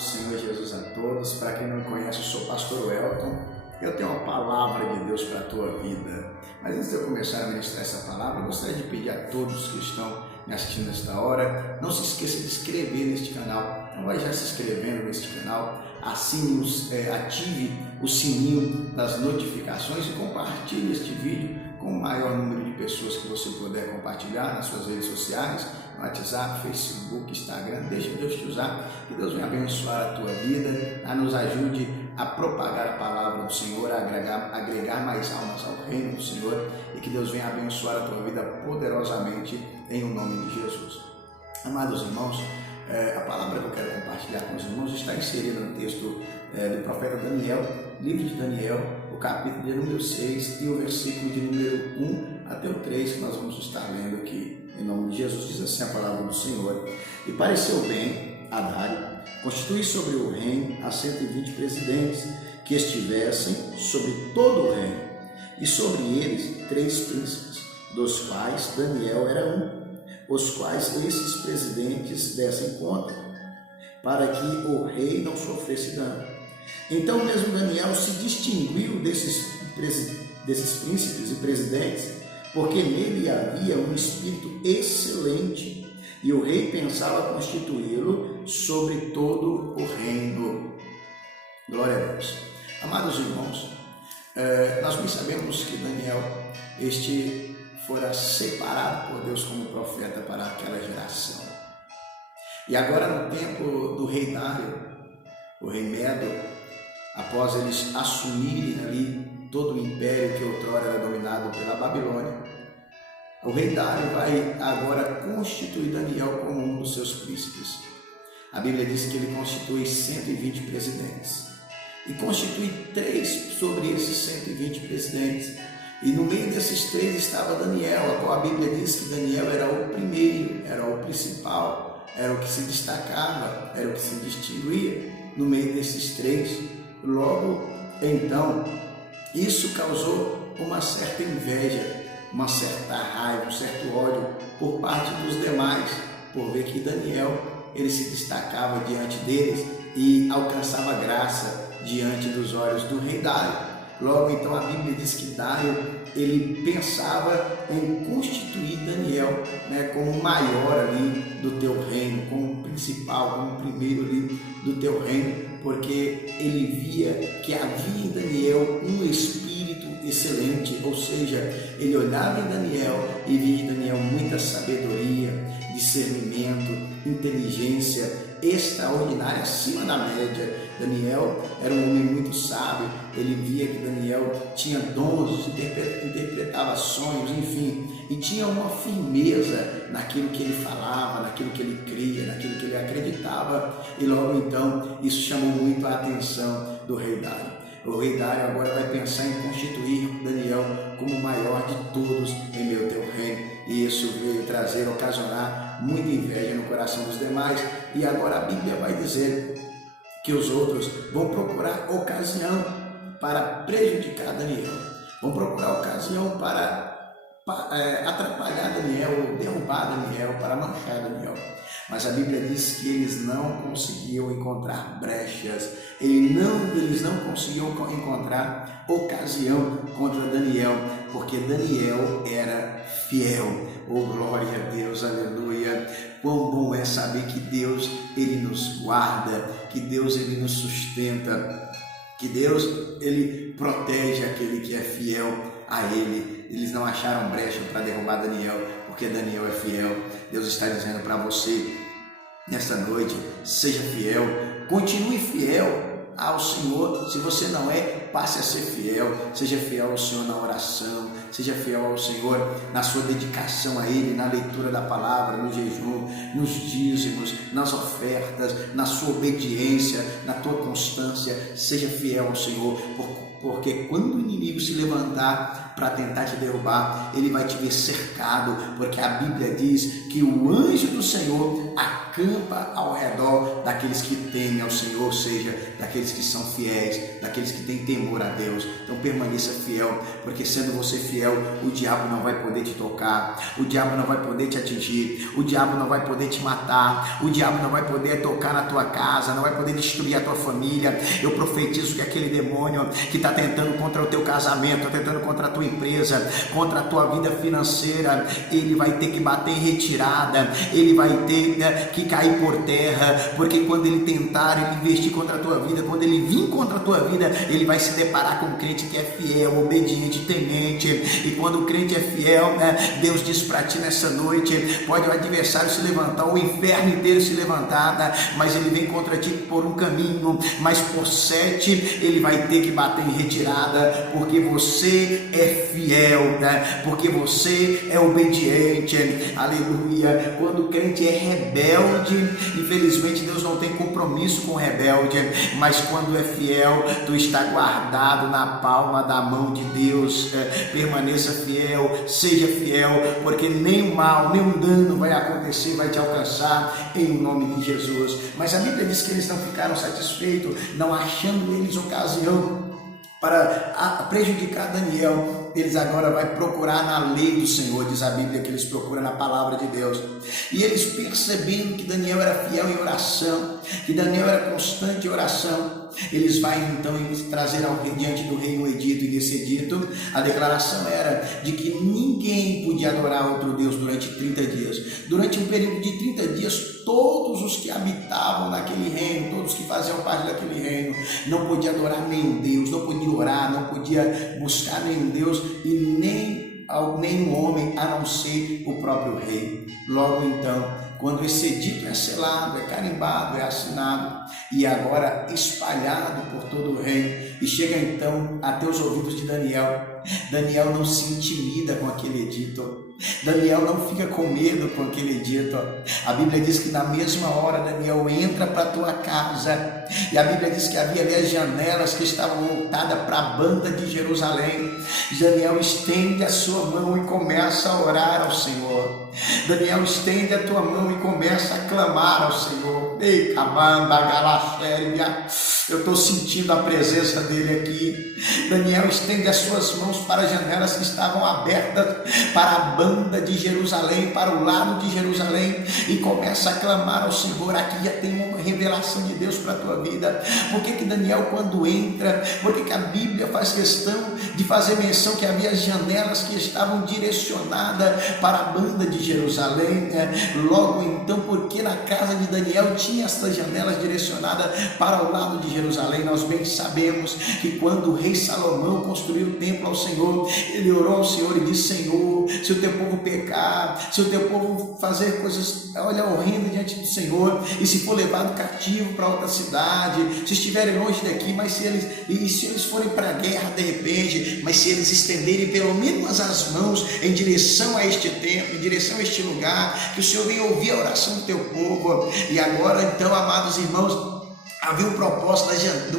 Senhor Jesus a todos. Para quem não me conhece, eu sou o pastor Welton. Eu tenho uma palavra de Deus para a tua vida. Mas antes de eu começar a ministrar essa palavra, eu gostaria de pedir a todos que estão me assistindo nesta hora, não se esqueça de se inscrever neste canal. Não vai já se inscrevendo neste canal, ative o sininho das notificações e compartilhe este vídeo com o maior número de pessoas que você puder compartilhar nas suas redes sociais, no WhatsApp, Facebook, Instagram. Deixa Deus te usar, que Deus venha abençoar a tua vida, nos ajude a propagar a palavra do Senhor, a agregar mais almas ao reino do Senhor, e que Deus venha abençoar a tua vida poderosamente em o nome de Jesus. Amados irmãos, a palavra que eu quero compartilhar com os irmãos está inserida no texto do profeta Daniel, livro de Daniel, o capítulo de número 6 e o versículo de número 1 até o 3, que nós vamos estar lendo aqui. Em nome de Jesus, diz assim a palavra do Senhor: E pareceu bem a Dário constituir sobre o reino a 120 presidentes, que estivessem sobre todo o reino, e sobre eles 3 príncipes, dos quais Daniel era um, os quais esses presidentes dessem conta, para que o rei não sofresse dano. Então mesmo Daniel se distinguiu desses príncipes e presidentes, porque nele havia um espírito excelente, e o rei pensava constituí-lo sobre todo o reino. Glória a Deus. Amados irmãos, nós bem sabemos que Daniel, fora separado por Deus como profeta para aquela geração. E agora, no tempo do rei Dário, o rei Medo, após eles assumirem ali todo o império que outrora era dominado pela Babilônia, o rei Dário vai agora constituir Daniel como um dos seus príncipes. A Bíblia diz que ele constitui 120 presidentes e constitui 3 sobre esses 120 presidentes. E no meio desses 3 estava Daniel, a qual a Bíblia diz que Daniel era o primeiro, era o principal, era o que se destacava, era o que se distinguia no meio desses 3. Logo, então, isso causou uma certa inveja, uma certa raiva, um certo ódio por parte dos demais, por ver que Daniel, ele se destacava diante deles e alcançava graça diante dos olhos do rei Dário. Logo, então, a Bíblia diz que Dário, ele pensava em constituir Daniel, como o maior ali do teu reino, como o principal, como o primeiro ali do teu reino, porque ele via que havia em Daniel um espírito excelente, ou seja, ele olhava em Daniel e via em Daniel muita sabedoria, discernimento, inteligência extraordinária, acima da média. Daniel era um homem muito sábio, ele via que Daniel tinha dons, interpretava sonhos, enfim, e tinha uma firmeza naquilo que ele falava, naquilo que ele cria, naquilo que ele acreditava, e logo então isso chamou muito a atenção do rei Dário. O rei Dário agora vai pensar em constituir Daniel como o maior de todos em meu teu reino, e isso veio ocasionar muita inveja no coração dos demais. E agora a Bíblia vai dizer que os outros vão procurar ocasião para prejudicar Daniel, vão procurar ocasião para atrapalhar Daniel, derrubar Daniel, para manchar Daniel. Mas a Bíblia diz que eles não conseguiam encontrar brechas, eles não conseguiam encontrar ocasião contra Daniel, porque Daniel era fiel. Oh, glória a Deus, aleluia. Quão bom é saber que Deus, ele nos guarda, que Deus, ele nos sustenta, que Deus, ele protege aquele que é fiel a ele. Eles não acharam brecha para derrubar Daniel, porque Daniel é fiel. Deus está dizendo para você nesta noite: seja fiel, continue fiel ao Senhor. Se você não é, passe a ser fiel. Seja fiel ao Senhor na oração, seja fiel ao Senhor na sua dedicação a Ele, na leitura da palavra, no jejum, nos dízimos, nas ofertas, na sua obediência, na tua constância. Seja fiel ao Senhor, porque quando o inimigo se levantar para tentar te derrubar, ele vai te ver cercado, porque a Bíblia diz que o anjo do Senhor acampa acampa ao redor daqueles que temem ao Senhor, ou seja, daqueles que são fiéis, daqueles que têm temor a Deus. Então permaneça fiel, porque sendo você fiel, o diabo não vai poder te tocar, o diabo não vai poder te atingir, o diabo não vai poder te matar, o diabo não vai poder tocar na tua casa, não vai poder destruir a tua família. Eu profetizo que aquele demônio que está tentando contra o teu casamento, tentando contra a tua empresa, contra a tua vida financeira, ele vai ter que bater em retirada, ele vai ter que cair por terra, porque quando ele tentar, ele investir contra a tua vida, quando ele vir contra a tua vida, ele vai se deparar com um crente que é fiel, obediente, temente. E quando o crente é fiel, Deus diz para ti nessa noite, pode o adversário se levantar, o inferno inteiro se levantar, mas ele vem contra ti por um caminho, mas por 7 ele vai ter que bater em retirada, porque você é fiel, porque você é obediente. Aleluia. Quando o crente é rebelde, infelizmente Deus não tem compromisso com o rebelde, mas quando é fiel, tu está guardado na palma da mão de Deus. Permaneça fiel, seja fiel, porque nem o mal, nem um dano vai acontecer, vai te alcançar, em nome de Jesus. Mas a Bíblia diz que eles não ficaram satisfeitos, não achando eles ocasião para prejudicar Daniel. Eles agora vão procurar na lei do Senhor, diz a Bíblia que eles procuram na palavra de Deus. E eles percebendo que Daniel era fiel em oração, que Daniel era constante em oração, eles vão então trazer diante do rei um edito, e nesse edito a declaração era de que ninguém podia adorar outro Deus durante 30 dias. Durante um período de 30 dias, todos os que habitavam naquele reino, todos que faziam parte daquele reino, não podiam adorar nenhum Deus, não podiam orar, não podiam buscar nenhum Deus e nenhum homem a não ser o próprio rei. Logo então, quando esse edito é selado, é carimbado, é assinado e agora espalhado por todo o reino, e chega então até os ouvidos de Daniel, Daniel não se intimida com aquele edito, Daniel não fica com medo com aquele edito. A Bíblia diz que na mesma hora Daniel entra para a tua casa, e a Bíblia diz que havia ali as janelas que estavam voltadas para a banda de Jerusalém. Daniel estende a sua mão e começa a orar ao Senhor. Daniel estende a tua mão e começa a clamar ao Senhor. Ei, Cabanda, Galaxéria, eu estou sentindo a presença dele aqui. Daniel estende as suas mãos para as janelas que estavam abertas para a banda de Jerusalém, para o lado de Jerusalém, e começa a clamar ao Senhor. Aqui já tem uma revelação de Deus para a tua vida. Por que Daniel, quando entra, por que a Bíblia faz questão de fazer menção que havia janelas que estavam direcionadas para a banda de Jerusalém? Logo então, porque na casa de Daniel tinha essas janelas direcionadas para o lado de Jerusalém. Nós bem sabemos que quando o rei Salomão construiu o templo ao Senhor, ele orou ao Senhor e disse: Senhor, se o teu povo pecar, se o teu povo fazer coisas, olha, horrendas diante do Senhor, e se for levado cativo para outra cidade, se estiverem longe daqui, mas se eles forem para a guerra de repente, mas se eles estenderem pelo menos as mãos em direção a este templo, em direção a este lugar, que o Senhor venha ouvir a oração do teu povo. E agora então, amados irmãos, havia um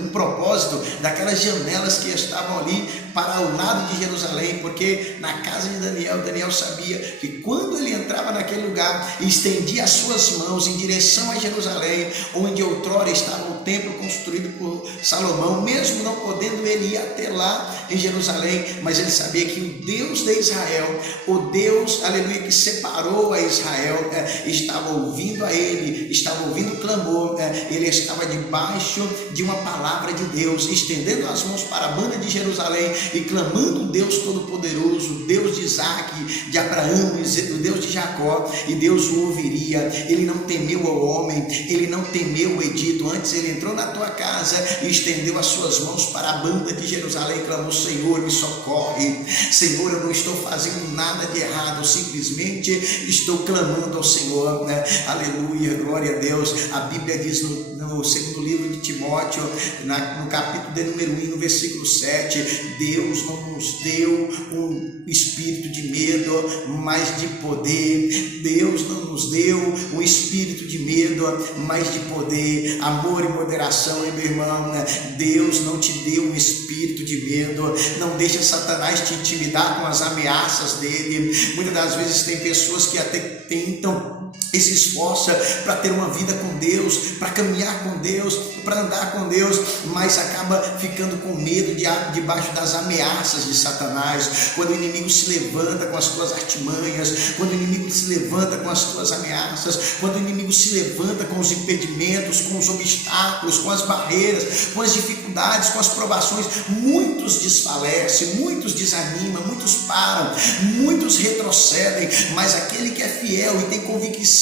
propósito daquelas janelas que estavam ali para o lado de Jerusalém, porque na casa de Daniel sabia que quando ele entrava naquele lugar e estendia as suas mãos em direção a Jerusalém, onde outrora estava o templo construído por Salomão, mesmo não podendo ele ir até lá em Jerusalém, mas ele sabia que o Deus de Israel, o Deus, aleluia, que separou a Israel, estava ouvindo a ele, estava ouvindo o clamor, ele estava debaixo de uma palavra de Deus, estendendo as mãos para a banda de Jerusalém e clamando o Deus Todo-Poderoso, Deus de Isaac, de Abraão, o Deus de Jacó, e Deus o ouviria. Ele não temeu ao homem, ele não temeu o edito. Antes ele entrou na tua casa e estendeu as suas mãos para a banda de Jerusalém e clamou: Senhor, me socorre. Senhor, eu não estou fazendo nada de errado, eu simplesmente estou clamando ao Senhor, Aleluia, glória a Deus. A Bíblia diz no no segundo livro de Timóteo, no capítulo de número 1, no versículo 7, Deus não nos deu um espírito de medo, mas de poder. Deus não nos deu um espírito de medo, mas de poder, amor e moderação. E meu irmão, Deus não te deu um espírito de medo. Não deixa Satanás te intimidar com as ameaças dele. Muitas das vezes tem pessoas que até tentam e se esforça para ter uma vida com Deus, para caminhar com Deus, para andar com Deus, mas acaba ficando com medo debaixo das ameaças de Satanás. Quando o inimigo se levanta com as tuas artimanhas, quando o inimigo se levanta com as tuas ameaças, quando o inimigo se levanta com os impedimentos, com os obstáculos, com as barreiras, com as dificuldades, com as provações, muitos desfalecem, muitos desanimam, muitos param, muitos retrocedem, mas aquele que é fiel e tem convicção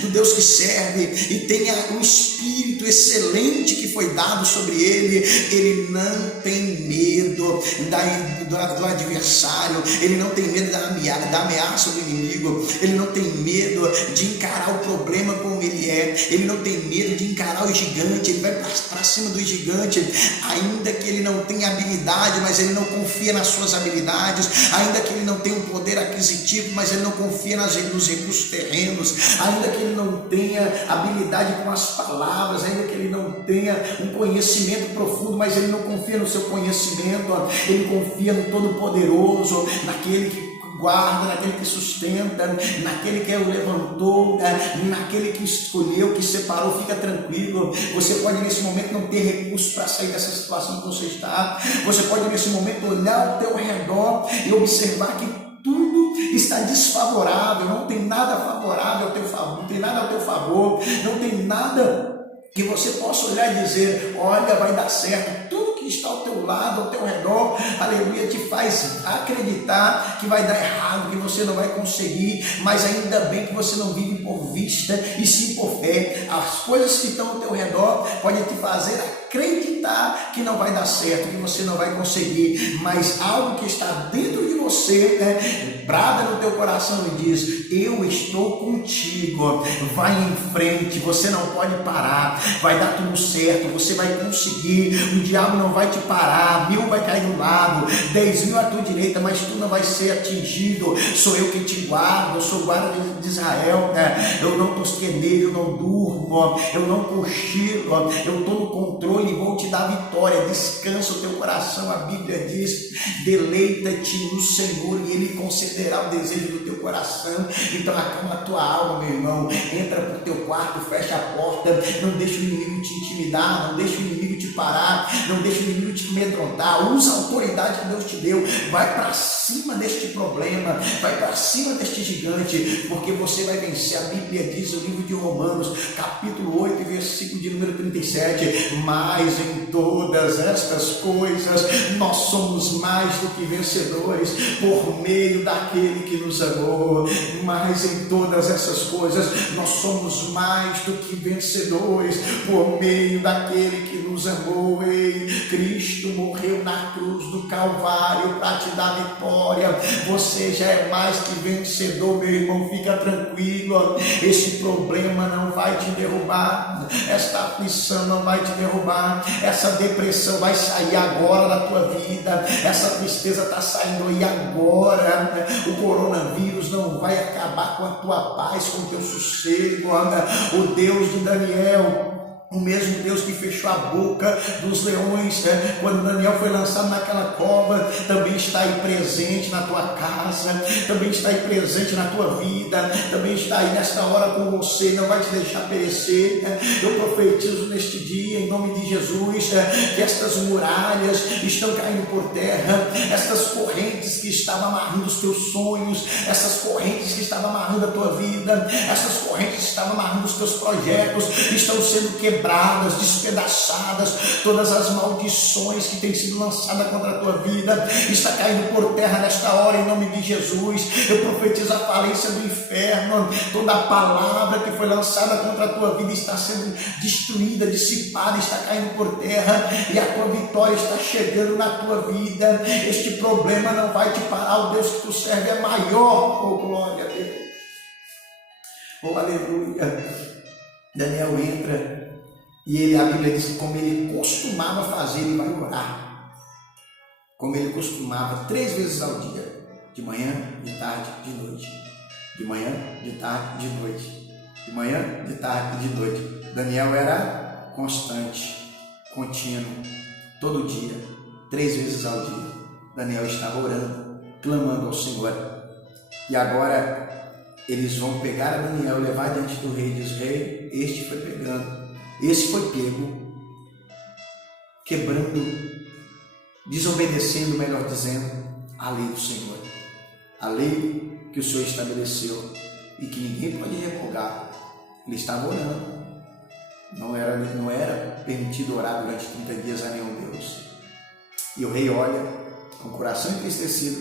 do Deus que serve e tenha um espírito excelente que foi dado sobre ele, ele não tem medo do adversário, ele não tem medo da ameaça do inimigo, ele não tem medo de encarar o problema como ele é, ele não tem medo de encarar o gigante, ele vai para cima do gigante, ainda que ele não tenha habilidade, mas ele não confia nas suas habilidades, ainda que ele não tenha um poder aquisitivo, mas ele não confia nos recursos terrenos, ainda que ele não tenha habilidade com as palavras, ainda que ele não tenha um conhecimento profundo, mas ele não confia no seu conhecimento, ele confia no Todo-Poderoso, naquele que guarda, naquele que sustenta, naquele que o levantou, naquele que escolheu, que separou. Fica tranquilo, você pode nesse momento não ter recursos para sair dessa situação que você está, você pode nesse momento olhar ao teu redor e observar que tudo está desfavorável, não tem nada favorável ao teu favor, não tem nada ao teu favor, não tem nada que você possa olhar e dizer, olha, vai dar certo. Tudo que está ao teu lado, ao teu redor, aleluia, te faz acreditar que vai dar errado, que você não vai conseguir, mas ainda bem que você não vive por vista e sim por fé. As coisas que estão ao teu redor podem te fazer acreditar que não vai dar certo, que você não vai conseguir, mas algo que está dentro de você, brada no teu coração e diz, eu estou contigo, vai em frente, você não pode parar, vai dar tudo certo, você vai conseguir, o diabo não vai te parar, 1000 vai cair do lado, 10.000 à tua direita, mas tu não vai ser atingido. Sou eu que te guardo, eu sou guarda de Israel, eu não tosquenejo, eu não durmo, eu não cochilo, eu estou no controle e vou te dar vitória. Descansa o teu coração, a Bíblia diz, deleita-te no Senhor e Ele concederá o desejo do teu coração. Então acalma a tua alma, meu irmão, entra para o teu quarto, fecha a porta, não deixa o inimigo te intimidar, não deixa o inimigo te parar, não deixa o inimigo te amedrontar, usa a autoridade que Deus te deu, vai para cima deste problema, vai para cima deste gigante, porque você vai vencer. A Bíblia diz no livro de Romanos, capítulo 8, versículo de número 37, mas em todas estas coisas nós somos mais do que vencedores por meio daquele que nos amou. Mas em todas essas coisas nós somos mais do que vencedores por meio daquele que nos amou. Ei, Cristo morreu na cruz do Calvário para te dar vitória. Você já é mais que vencedor, meu irmão, fica tranquilo. Esse problema não vai te derrubar, esta aflição não vai te derrubar, essa depressão vai sair agora da tua vida, essa tristeza está saindo aí agora. O coronavírus não vai acabar com a tua paz, com o teu sossego. O Deus de Daniel, o mesmo Deus que fechou a boca dos leões, quando Daniel foi lançado naquela cova, também está aí presente na tua casa, também está aí presente na tua vida, também está aí nesta hora com você, não vai te deixar perecer. Eu profetizo neste dia, em nome de Jesus, que estas muralhas estão caindo por terra, estas correntes que estavam amarrando os teus sonhos, essas correntes que estavam amarrando a tua vida, essas correntes que estavam amarrando os teus projetos, estão sendo quebradas, despedaçadas. Todas as maldições que têm sido lançadas contra a tua vida está caindo por terra nesta hora, em nome de Jesus. Eu profetizo a falência do inferno. Toda a palavra que foi lançada contra a tua vida está sendo destruída, dissipada, está caindo por terra, e a tua vitória está chegando na tua vida. Este problema não vai te parar. O Deus que tu serve é maior. Oh, glória a Deus. Oh, aleluia. Daniel entra E a Bíblia diz que como ele costumava fazer, ele vai orar. Como ele costumava, 3 vezes ao dia. De manhã, de tarde, de noite. De manhã, de tarde, de noite. De manhã, de tarde, de noite. Daniel era constante, contínuo, todo dia, 3 vezes ao dia. Daniel estava orando, clamando ao Senhor. E agora eles vão pegar a Daniel, levar diante do rei, e diz: rei, este foi pegando, esse foi pego, quebrando, desobedecendo, melhor dizendo, a lei do Senhor. A lei que o Senhor estabeleceu e que ninguém pode revogar. Ele estava orando. Não era permitido orar durante 30 dias a nenhum Deus. E o rei olha com o coração entristecido,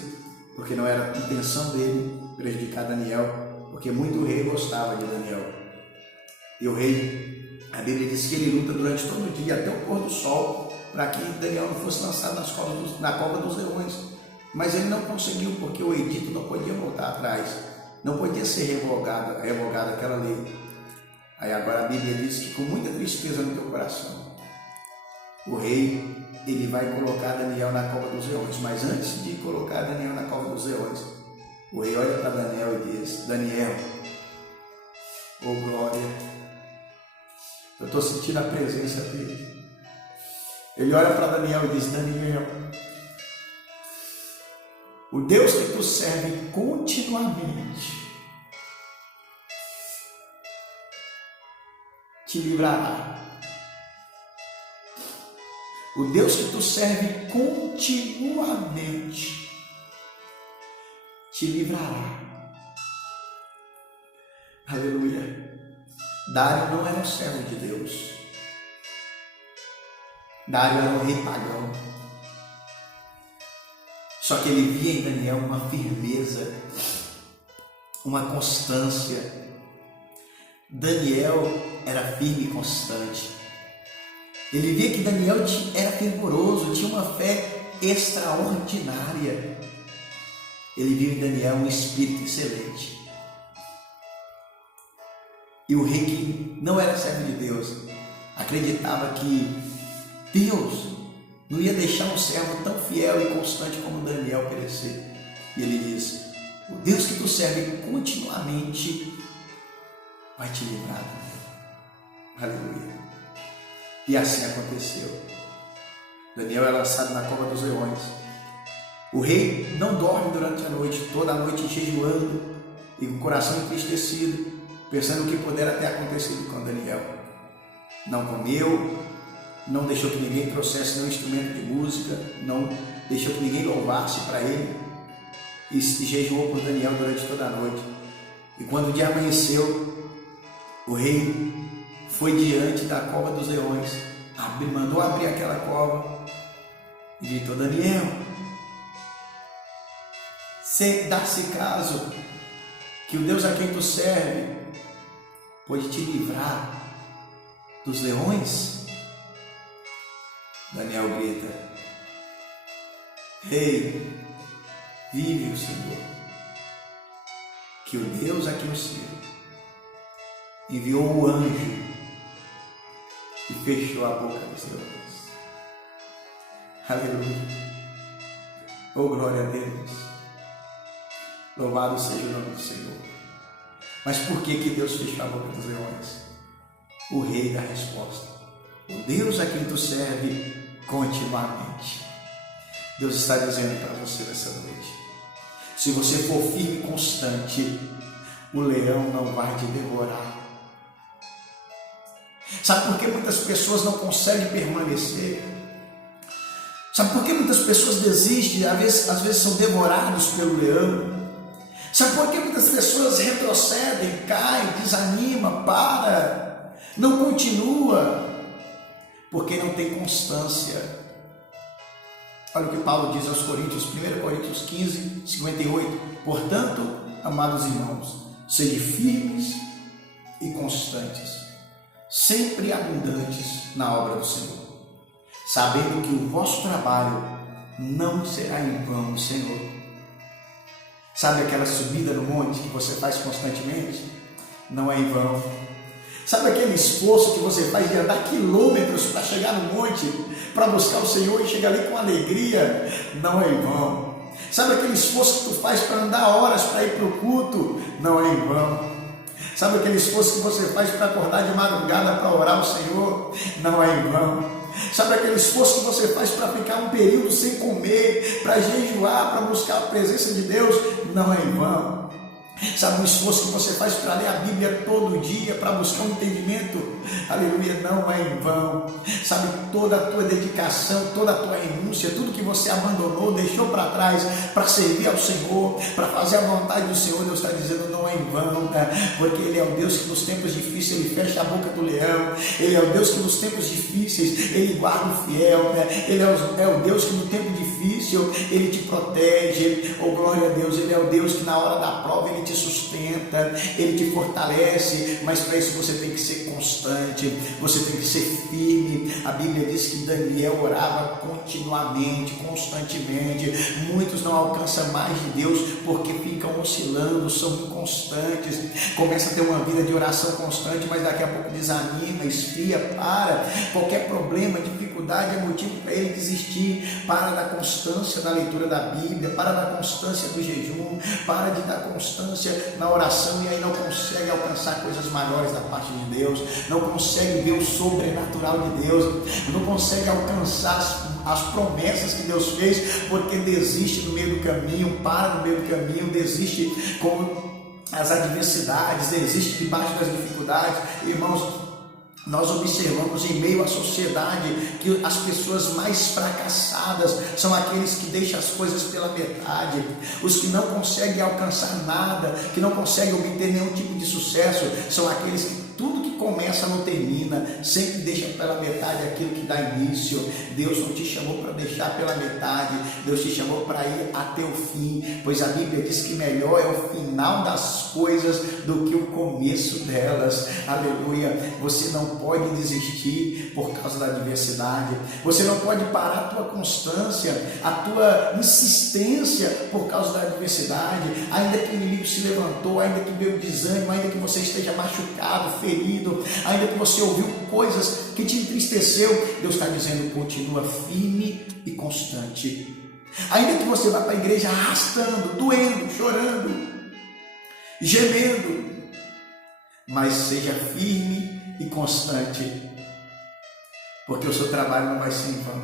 porque não era a intenção dele prejudicar Daniel, porque muito rei gostava de Daniel. E o rei, a Bíblia diz que ele luta durante todo o dia, até o pôr do sol, para que Daniel não fosse lançado na cova dos leões. Mas ele não conseguiu, porque o edito não podia voltar atrás, não podia ser revogada aquela lei. Aí agora a Bíblia diz que com muita tristeza no teu coração, o rei, ele vai colocar Daniel na cova dos leões. Mas antes de colocar Daniel na cova dos leões, o rei olha para Daniel e diz: Daniel, oh glória, eu estou sentindo a presença dele. Ele olha para Daniel e diz: Daniel, o Deus que tu serve continuamente te livrará. O Deus que tu serve continuamente te livrará. Aleluia. Dário não era um servo de Deus. Dário era um rei pagão. Só que ele via em Daniel uma firmeza, uma constância. Daniel era firme e constante. Ele via que Daniel era fervoroso, tinha uma fé extraordinária. Ele viu em Daniel um espírito excelente. E o rei, que não era servo de Deus, acreditava que Deus não ia deixar um servo tão fiel e constante como Daniel perecer. E ele diz: o Deus que tu serve continuamente vai te livrar, Daniel. Aleluia. E assim aconteceu. Daniel é lançado na cova dos leões. O rei não dorme durante a noite, toda a noite jejuando e com o coração entristecido, pensando o que pudera ter acontecido com Daniel. Não comeu, não deixou que ninguém trouxesse nenhum instrumento de música, não deixou que ninguém louvasse para ele, e jejuou por Daniel durante toda a noite. E quando o dia amanheceu, o rei foi diante da cova dos leões, mandou abrir aquela cova e gritou: Daniel, dá-se caso que o Deus a quem tu serve pode te livrar dos leões? Daniel grita: Rei, vive o Senhor, que o Deus a quem eu sirvo enviou o anjo e fechou a boca dos leões. Aleluia. Oh, glória a Deus. Louvado seja o nome do Senhor. Mas por que Deus fechou a boca dos leões? O rei dá a resposta: o Deus a quem tu serve continuamente. Deus está dizendo para você nessa noite: se você for firme e constante, o leão não vai te devorar. Sabe por que muitas pessoas não conseguem permanecer? Sabe por que muitas pessoas desistem, às vezes são devorados pelo leão? Sabe por que muitas pessoas retrocedem, caem, desanimam, para, não continua? Porque não tem constância. Olha o que Paulo diz aos Coríntios, 1 Coríntios 15, 58. Portanto, amados irmãos, sede firmes e constantes, sempre abundantes na obra do Senhor, sabendo que o vosso trabalho não será em vão no Senhor. Sabe aquela subida no monte que você faz constantemente? Não é em vão. Sabe aquele esforço que você faz de andar quilômetros para chegar no monte, para buscar o Senhor e chegar ali com alegria? Não é em vão. Sabe aquele esforço que tu faz para andar horas para ir para o culto? Não é em vão. Sabe aquele esforço que você faz para acordar de madrugada para orar ao Senhor? Não é em vão. Sabe aquele esforço que você faz para ficar um período sem comer, para jejuar, para buscar a presença de Deus? Não é em vão. Sabe o esforço que você faz para ler a Bíblia todo dia, para buscar um entendimento? Aleluia, não é em vão. Sabe, toda a tua dedicação, toda a tua renúncia, tudo que você abandonou, deixou para trás, para servir ao Senhor, para fazer a vontade do Senhor, Deus está dizendo, não é em vão, né? Porque Ele é o Deus que nos tempos difíceis Ele fecha a boca do leão. Ele é o Deus que nos tempos difíceis Ele guarda o fiel, né? Ele é o Deus que no tempo difícil Ele te protege. Oh, glória a Deus. Ele é o Deus que na hora da prova Ele te sustenta, Ele te fortalece, mas para isso você tem que ser constante, você tem que ser firme. A Bíblia diz que Daniel orava continuamente, constantemente. Muitos não alcançam mais de Deus porque ficam oscilando, são inconstantes, começa a ter uma vida de oração constante, mas daqui a pouco desanima, esfria, para. Qualquer problema, dificuldade é motivo para ele desistir. Para da constância da leitura da Bíblia, para da constância do jejum, para de dar constância na oração, e aí não consegue alcançar coisas maiores da parte de Deus, não consegue ver o sobrenatural de Deus, não consegue alcançar as promessas que Deus fez, porque desiste no meio do caminho, para no meio do caminho, desiste com as adversidades, desiste debaixo das dificuldades. Irmãos, nós observamos em meio à sociedade que as pessoas mais fracassadas são aqueles que deixam as coisas pela metade, os que não conseguem alcançar nada, que não conseguem obter nenhum tipo de sucesso, são aqueles que tudo que começa não termina, sempre deixa pela metade aquilo que dá início. Deus não te chamou para deixar pela metade, Deus te chamou para ir até o fim, pois a Bíblia diz que melhor é o final das coisas do que o começo delas. Aleluia. Você não pode desistir por causa da adversidade, você não pode parar a tua constância, a tua insistência por causa da adversidade, ainda que o inimigo se levantou, ainda que veio desânimo, ainda que você esteja machucado, ferido, ainda que você ouviu coisas que te entristeceu. Deus está dizendo, continua firme e constante. Ainda que você vá para a igreja arrastando, doendo, chorando, gemendo, mas seja firme e constante, porque o seu trabalho não vai ser em vão.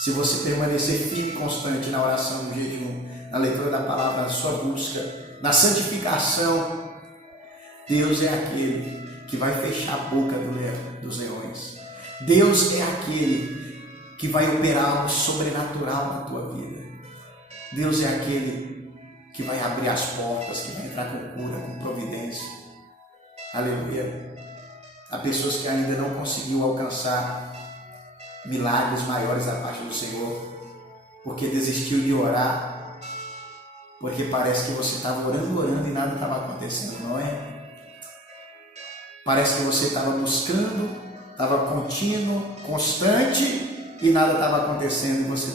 Se você permanecer firme e constante na oração, no jejum, na leitura da palavra, na sua busca, na santificação, Deus é aquele que vai fechar a boca dos leões. Deus é aquele que vai operar algo sobrenatural na tua vida. Deus é aquele que vai abrir as portas, que vai entrar com cura, com providência. Aleluia. Há pessoas que ainda não conseguiu alcançar milagres maiores da parte do Senhor, porque desistiu de orar, porque parece que você estava orando e nada estava acontecendo, não é? Parece que você estava buscando, estava contínuo, constante e nada estava acontecendo. Você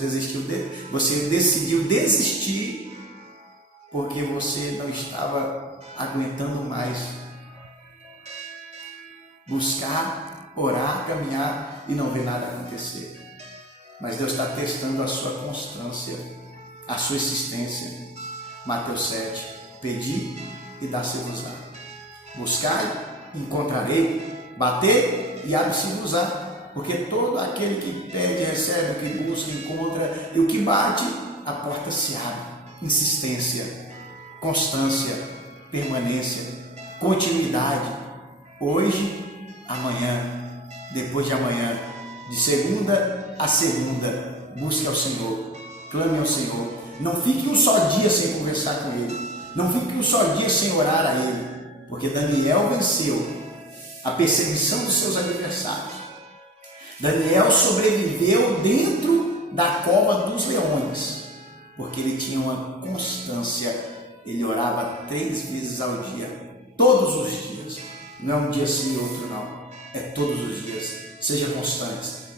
decidiu desistir porque você não estava aguentando mais buscar, orar, caminhar e não ver nada acontecer. Mas Deus está testando a sua constância, a sua insistência. Mateus 7, pedi e dá-se-vos-á. Buscai, encontrarei, bater e abre-se-vos-á, porque todo aquele que pede recebe, o que busca encontra, e o que bate, a porta se abre. Insistência, constância, permanência, continuidade, hoje, amanhã, depois de amanhã, de segunda a segunda, busque ao Senhor, clame ao Senhor, não fique um só dia sem conversar com Ele, não fique um só dia sem orar a Ele, porque Daniel venceu a perseguição dos seus adversários. Daniel sobreviveu dentro da cova dos leões, porque ele tinha uma constância. Ele orava 3 vezes ao dia, todos os dias. Não é um dia sim e outro não, é todos os dias. Seja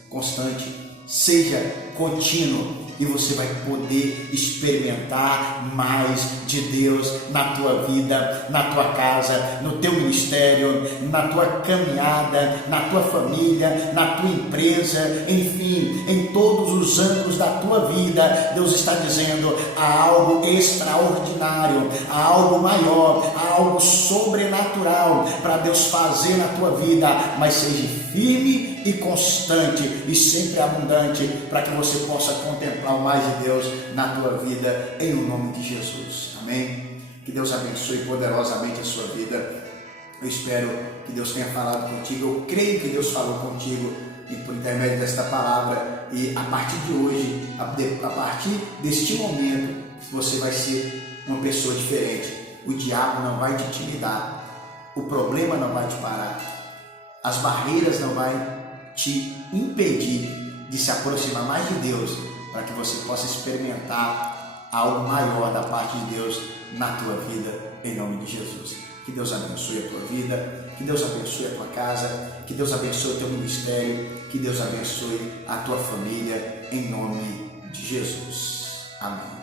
constante, seja contínuo, e você vai poder experimentar mais de Deus na tua vida, na tua casa, no teu ministério, na tua caminhada, na tua família, na tua empresa, enfim, em todos os âmbitos da tua vida. Deus está dizendo: há algo extraordinário, há algo maior, há algo sobrenatural para Deus fazer na tua vida, mas seja firme e constante e sempre abundante, para que você possa contemplar o mais de Deus na tua vida, em nome de Jesus. Amém? Que Deus abençoe poderosamente a sua vida. Eu espero que Deus tenha falado contigo. Eu creio que Deus falou contigo e por intermédio desta palavra, e a partir de hoje, a partir deste momento, você vai ser uma pessoa diferente. O diabo não vai te intimidar, o problema não vai te parar, as barreiras não vai te impedir de se aproximar mais de Deus, para que você possa experimentar algo maior da parte de Deus na tua vida, em nome de Jesus. Que Deus abençoe a tua vida, que Deus abençoe a tua casa, que Deus abençoe o teu ministério, que Deus abençoe a tua família, em nome de Jesus. Amém.